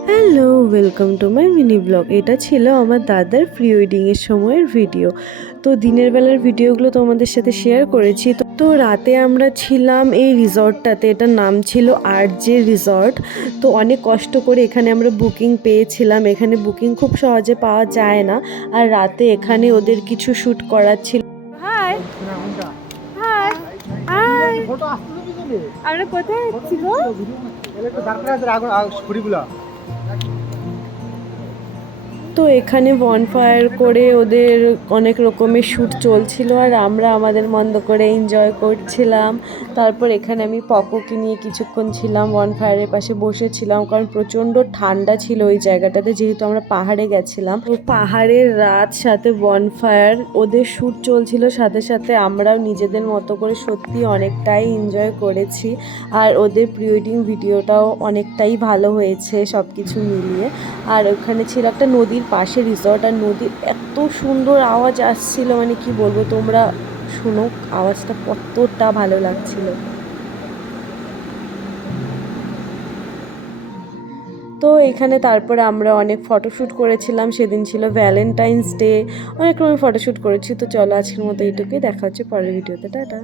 Hello, welcome to my mini blog. এটা ছিল আমার দাদার প্রি ওয়েডিংয়ের সময়ের ভিডিও। তো দিনের বেলার ভিডিওগুলো তোমাদের সাথে শেয়ার করেছি। তো রাতে আমরা ছিলাম এই রিসর্টটাতে, এটার নাম ছিল আরজে রিসর্ট। তো অনেক কষ্ট করে এখানে আমরা বুকিং পেয়েছিলাম। এখানে বুকিং খুব সহজে পাওয়া যায় না। আর রাতে এখানে ওদের কিছু শ্যুট করার ছিল। হাই হাই হাই, আমরা কোথায় যাচ্ছি গো? তো এখানে বনফায়ার করে ওদের অনেক রকমের শ্যুট চলছিল, আর আমরা আমাদের মন্দ করে এনজয় করছিলাম। তারপর এখানে আমি পকোকে নিয়ে কিছুক্ষণ ছিলাম, বনফায়ারের পাশে বসেছিলাম, কারণ প্রচণ্ড ঠান্ডা ছিল ওই জায়গাটাতে, যেহেতু আমরা পাহাড়ে গেছিলাম। তো পাহাড়ের রাত সাথে বনফায়ার, ওদের শ্যুট চলছিল সাথে সাথে আমরাও নিজেদের মতো করে সত্যি অনেকটাই এনজয় করেছি। আর ওদের প্রি ওয়েডিং ভিডিওটাও অনেকটাই ভালো হয়েছে সব কিছু মিলিয়ে। আর ওখানে ছিল একটা নদীর পাশে রিসর্ট, আর নদীর এত সুন্দর আওয়াজ আসছিল, মানে কি বলবো, তোমরা শুনো আওয়াজটা কতটা ভালো লাগছিল। তো এখানে তারপরে আমরা অনেক ফটোশ্যুট করেছিলাম, সেদিন ছিল ভ্যালেন্টাইন্স ডে, অনেক রকমের ফটোশ্যুট করেছি। তো চলো আজকের মতো এইটুকুই, দেখা হচ্ছে পরের ভিডিওতে, টাটা।